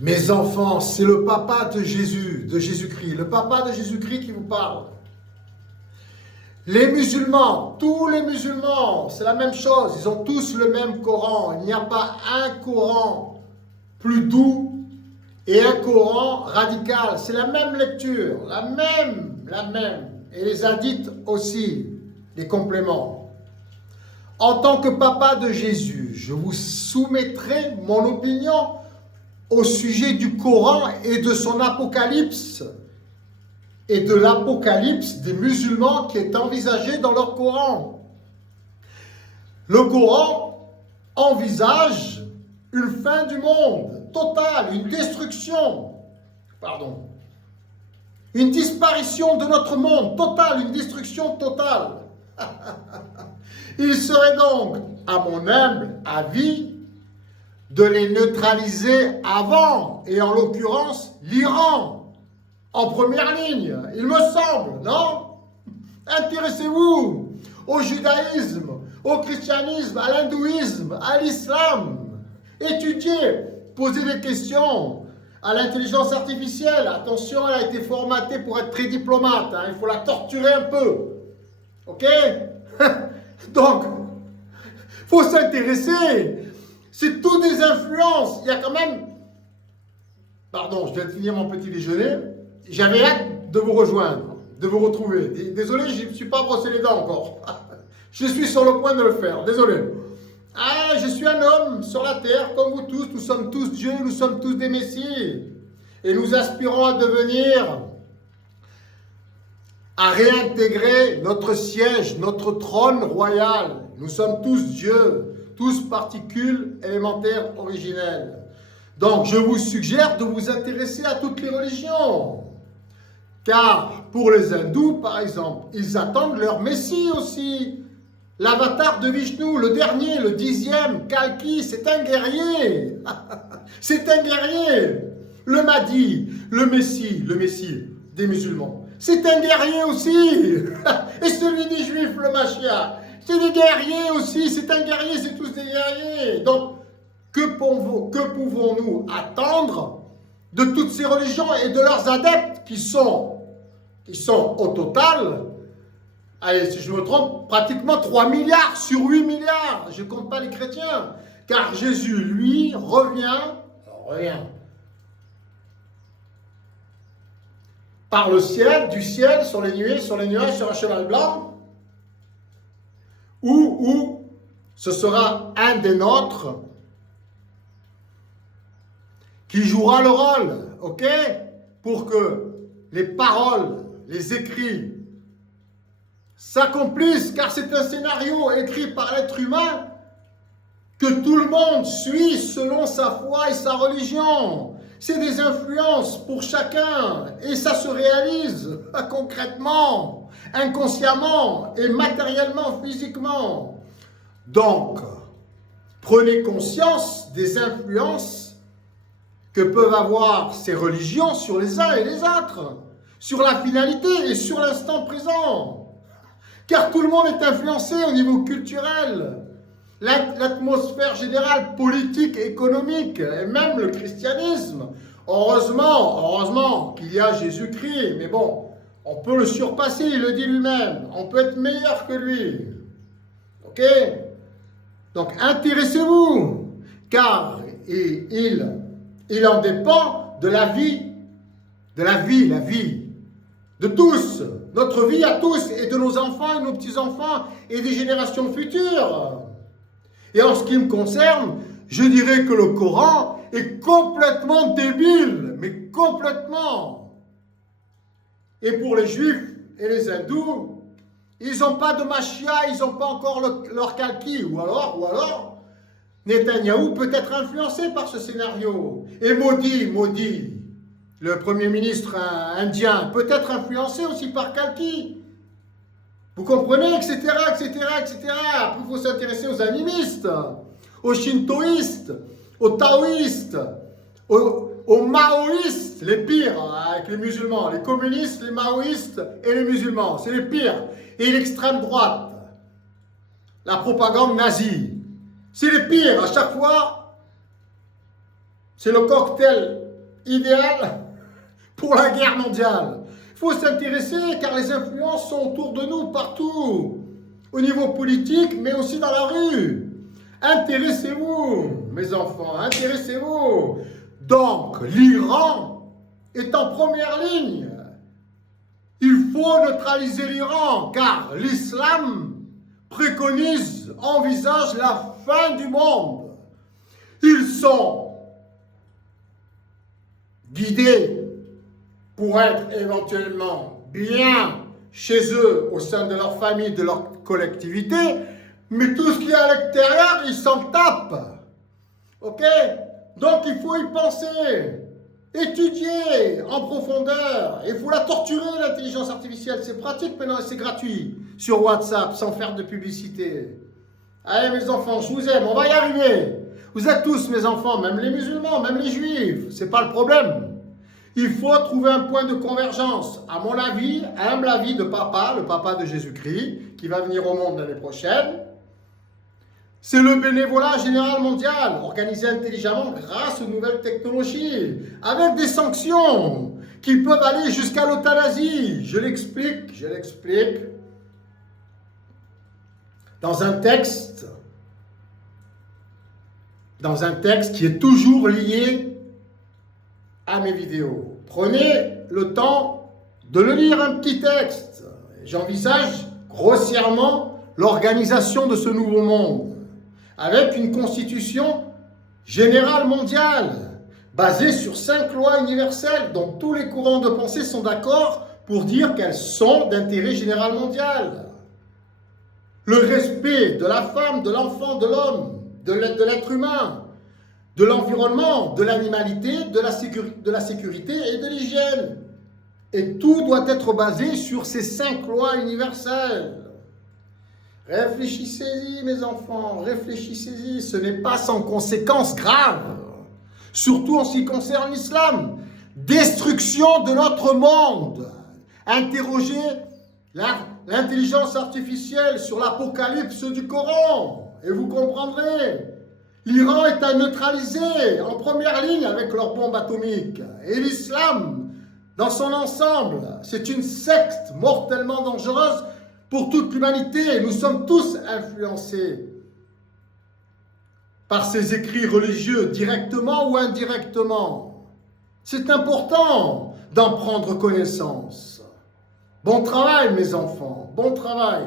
Mes enfants, c'est le papa de Jésus, de Jésus-Christ, le papa de Jésus-Christ qui vous parle. Les musulmans, tous les musulmans, c'est la même chose, ils ont tous le même Coran. Il n'y a pas un Coran plus doux et un Coran radical. C'est la même lecture, la même. Et les hadiths aussi, les compléments. En tant que papa de Jésus, je vous soumettrai mon opinion au sujet du Coran et de son apocalypse et de l'apocalypse des musulmans qui est envisagé dans leur Coran. Le Coran envisage une fin du monde totale, une destruction, une disparition de notre monde totale, une destruction totale. Il serait donc, à mon humble avis, de les neutraliser avant, et en l'occurrence l'Iran, en première ligne, il me semble, non? Intéressez-vous au judaïsme, au christianisme, à l'hindouisme, à l'islam. Étudiez, posez des questions à l'intelligence artificielle. Attention, elle a été formatée pour être très diplomate, hein, il faut la torturer un peu. Ok? Donc, il faut s'intéresser. C'est tout des influences. Il y a quand même... Pardon, je viens de finir mon petit déjeuner. J'avais hâte de vous rejoindre, de vous retrouver. Désolé, je ne suis pas brossé les dents encore. Je suis sur le point de le faire, désolé. Ah, je suis un homme sur la terre, comme vous tous. Nous sommes tous Dieu, nous sommes tous des messies. Et nous aspirons à devenir, à réintégrer notre siège, notre trône royal. Nous sommes tous Dieu, tous particules élémentaires originelles. Donc, je vous suggère de vous intéresser à toutes les religions. Car, pour les hindous, par exemple, ils attendent leur Messie aussi. L'avatar de Vishnu, le dernier, le 10e, Kalki, c'est un guerrier. C'est un guerrier. Le Mahdi, le Messie des musulmans, c'est un guerrier aussi. Et celui des Juifs, le Mashiach, c'est des guerriers aussi. C'est un guerrier, c'est tous des guerriers. Donc, que pouvons-nous attendre de toutes ces religions et de leurs adeptes qui sont au total, allez, si je me trompe, pratiquement 3 milliards sur 8 milliards. Je ne compte pas les chrétiens. Car Jésus, lui, revient par le ciel, du ciel, sur les nuages, sur un cheval blanc, où ce sera un des nôtres qui jouera le rôle, ok? Pour que les paroles, les écrits s'accomplissent, car c'est un scénario écrit par l'être humain que tout le monde suit selon sa foi et sa religion. C'est des influences pour chacun et ça se réalise concrètement, inconsciemment et matériellement, physiquement. Donc, prenez conscience des influences que peuvent avoir ces religions sur les uns et les autres, sur la finalité et sur l'instant présent. Car tout le monde est influencé au niveau culturel, l'atmosphère générale, politique, économique, et même le christianisme. Heureusement qu'il y a Jésus-Christ, mais bon, on peut le surpasser, il le dit lui-même, on peut être meilleur que lui. Ok? Donc intéressez-vous, car il en dépend de la vie de tous, notre vie à tous, et de nos enfants et nos petits-enfants, et des générations futures. Et en ce qui me concerne, je dirais que le Coran est complètement débile, mais complètement. Et pour les Juifs et les Hindous, ils n'ont pas de Mashiach, ils n'ont pas encore leur Kalki, ou alors, Netanyahou peut être influencé par ce scénario. Et Modi, le Premier ministre indien, peut être influencé aussi par Kalki. Vous comprenez, etc. Après, il faut s'intéresser aux animistes, aux shintoïstes, aux taoïstes, aux maoïstes, les pires avec les musulmans, les communistes, les maoïstes et les musulmans, c'est les pires. Et l'extrême droite, la propagande nazie, c'est les pires. À chaque fois, c'est le cocktail idéal pour la guerre mondiale. Il faut s'intéresser car les influences sont autour de nous partout, au niveau politique, mais aussi dans la rue. Intéressez-vous, mes enfants, intéressez-vous. Donc, l'Iran est en première ligne. Il faut neutraliser l'Iran, car l'islam préconise, envisage la fin du monde. Ils sont guidés pour être éventuellement bien chez eux, au sein de leur famille, de leur collectivité, mais tout ce qui est à l'extérieur, ils s'en tapent. Ok? Donc il faut y penser, étudier en profondeur. Il faut la torturer, l'intelligence artificielle. C'est pratique maintenant et c'est gratuit sur WhatsApp, sans faire de publicité. Allez mes enfants, je vous aime, on va y arriver. Vous êtes tous mes enfants, même les musulmans, même les juifs. C'est pas le problème. Il faut trouver un point de convergence. À mon avis, humble avis de papa, le papa de Jésus-Christ, qui va venir au monde l'année prochaine, c'est le bénévolat général mondial, organisé intelligemment grâce aux nouvelles technologies, avec des sanctions qui peuvent aller jusqu'à l'euthanasie. Je l'explique. Dans un texte qui est toujours lié à mes vidéos. Prenez le temps de le lire, un petit texte. J'envisage grossièrement l'organisation de ce nouveau monde, avec une constitution générale mondiale, basée sur 5 lois universelles dont tous les courants de pensée sont d'accord pour dire qu'elles sont d'intérêt général mondial. Le respect de la femme, de l'enfant, de l'homme, de l'être humain, de l'environnement, de l'animalité, de la sécurité et de l'hygiène. Et tout doit être basé sur ces 5 lois universelles. Réfléchissez-y, mes enfants, réfléchissez-y. Ce n'est pas sans conséquences graves, surtout en ce qui concerne l'islam. Destruction de notre monde. Interrogez l'intelligence artificielle sur l'Apocalypse du Coran et vous comprendrez. L'Iran est à neutraliser en première ligne avec leurs bombes atomiques. Et l'islam, dans son ensemble, c'est une secte mortellement dangereuse pour toute l'humanité. Nous sommes tous influencés par ces écrits religieux, directement ou indirectement. C'est important d'en prendre connaissance. Bon travail, mes enfants, bon travail.